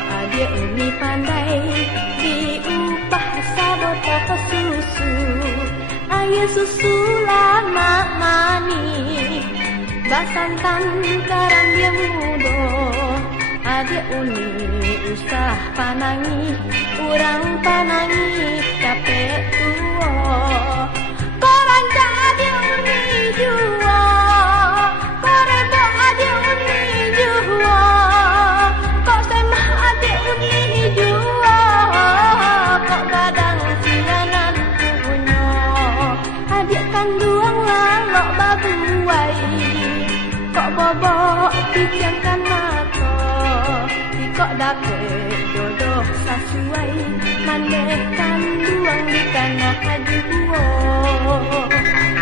adik umi pandai diubah sabotol ke susu. Air susu lama manis, bak santan garam dia mudo. Adik umi usah panangi, urang panangi capek tua. Korang adik umi jua, korang adik umi jua, kok semah adik umi jua, kok kadang sianan punya. Adik kandung lalok babuai, kok bobok pikirkan aku, kok dapet jodoh sesuai, maneh kandung di tanah haji buah.